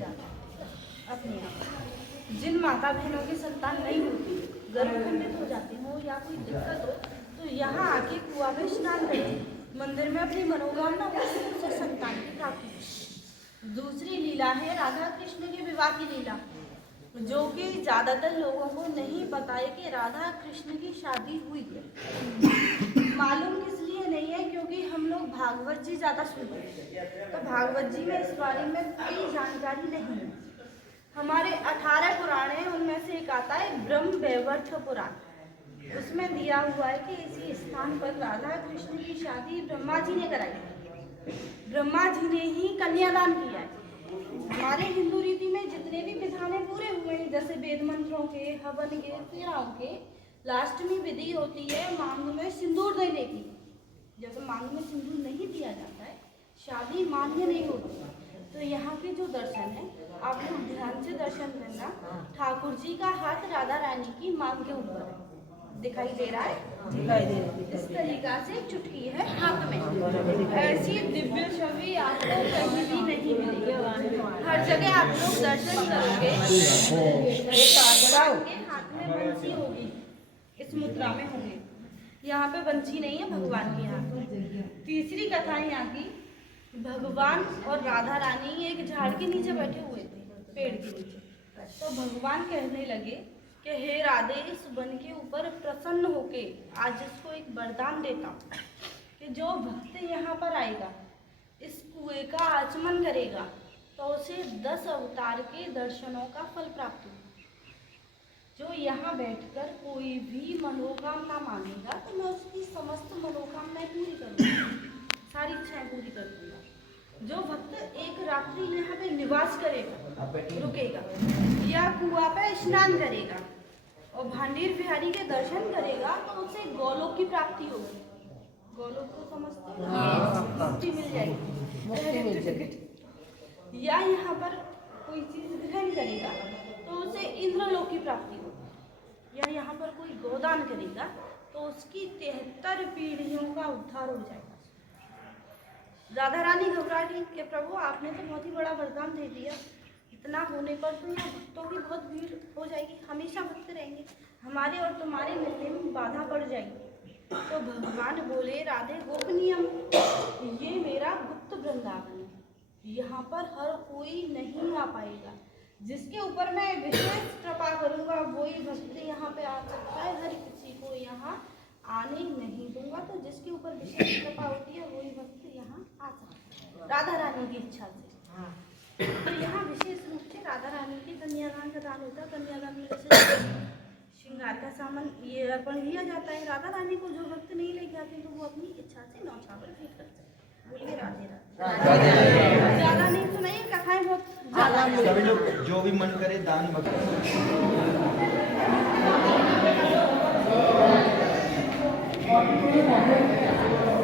जाता है अपने आप। जिन माता बहनों की संतान नहीं होती, गर्भखंडित हो जाती हो या कोई दिक्कत हो, तो यहाँ आके कुआं में स्नान करें, मंदिर में अपनी मनोकामना पूर्ण से संतान की प्राप्ति। दूसरी लीला है राधा कृष्ण के विवाह की लीला, जो कि ज़्यादातर लोगों को नहीं पता है कि राधा कृष्ण की शादी हुई है। मालूम इसलिए नहीं है क्योंकि हम लोग भागवत जी ज़्यादा सुनते हैं, तो भागवत जी में इस बारे में कोई जानकारी नहीं है। हमारे 18 पुराण हैं, उनमें से एक आता है ब्रह्म वैवर्त पुराण। उसमें दिया हुआ है कि इसी स्थान पर राधा कृष्ण की शादी ब्रह्मा जी ने कराई। ब्रह्मा जी ने ही कन्यादान किया है। हमारे हिंदू रीति में जितने भी विधान पूरे हुए हैं, जैसे वेद मंत्रों के, हवन के, फेराओं के, लास्ट में विधि होती है मांग में सिंदूर देने की। जब मांग में सिंदूर नहीं दिया जाता है, शादी मान्य नहीं होती। तो यहाँ के जो दर्शन है, आप लोग ध्यान से दर्शन करना। ठाकुर जी का हाथ राधा रानी की मांग के ऊपर है, दिखाई दे रहा है, दिखाई दे रहा है। इस तरीका से चुटकी है हाथ में। ऐसी दिव्य छवि आपको कहीं भी नहीं मिलेगी। हर जगह आप लोग दर्शन करोगे, हाथ में बंसी होगी, इस मुद्रा में होगी। यहाँ पे बंसी नहीं है भगवान के हाथ में। तीसरी कथा है यहाँ की, भगवान और राधा रानी एक झाड़ के नीचे बैठे हुए थे, पेड़ के नीचे। तो भगवान कहने लगे कि हे राधे, इस वन के ऊपर प्रसन्न होके आज इसको एक वरदान देता हूँ कि जो भक्त यहाँ पर आएगा, इस कुएं का आचमन करेगा, तो उसे 10 अवतार के दर्शनों का फल प्राप्त होगा। जो यहाँ बैठकर कोई भी मनोकामना मांगेगा, तो मैं उसकी समस्त मनोकामनाएं पूरी करूँगा, सारी इच्छाएं पूरी कर दूँगा। जो भक्त एक रात्रि यहाँ पे निवास करेगा, रुकेगा, या कुआं पे स्नान करेगा और भांडीर बिहारी के दर्शन करेगा, तो उसे गोलोक की प्राप्ति होगी। गोलोक को समझते हो, मुक्ति मिल जाएगी। या यहाँ पर कोई चीज ग्रहण करेगा, तो उसे इंद्रलोक की प्राप्ति होगी। या यहाँ पर कोई गोदान करेगा, तो उसकी 73 पीढ़ियों का उद्धार हो जाएगा। राधा रानी घबरा गई कि प्रभु, आपने तो बहुत ही बड़ा वरदान दे दिया, इतना होने पर तो यहाँ भक्तों की बहुत भीड़ हो जाएगी, हमेशा भक्त रहेंगे, हमारे और तुम्हारे मिलने में बाधा पड़ जाएगी। तो भगवान बोले, राधे गोपनीयम, ये मेरा गुप्त वृंदावन है, यहाँ पर हर कोई नहीं आ पाएगा। जिसके ऊपर मैं विशेष कृपा करूँगा वही भक्त यहाँ पे आ सकता है, हर किसी को यहाँ आने नहीं दूंगा। तो जिसके ऊपर विशेष कृपा होती है वही भक्त यहाँ आ सकता है, राधा रानी की इच्छा से। तो यहाँ विशेष रूप से राधा रानी के कन्यादान का दान होता है। कन्यादान में जैसे श्रृंगार का सामान ये अर्पण किया जाता है। राधा रानी को जो भक्त नहीं लेके आते तो वो अपनी इच्छा से नौछावर भेंट करते हैं। बोलिए राधे राधे। ज्यादा नहीं तो नहीं, कथाएं बहुत सभी लोग जो भी मन करे दान Thank you.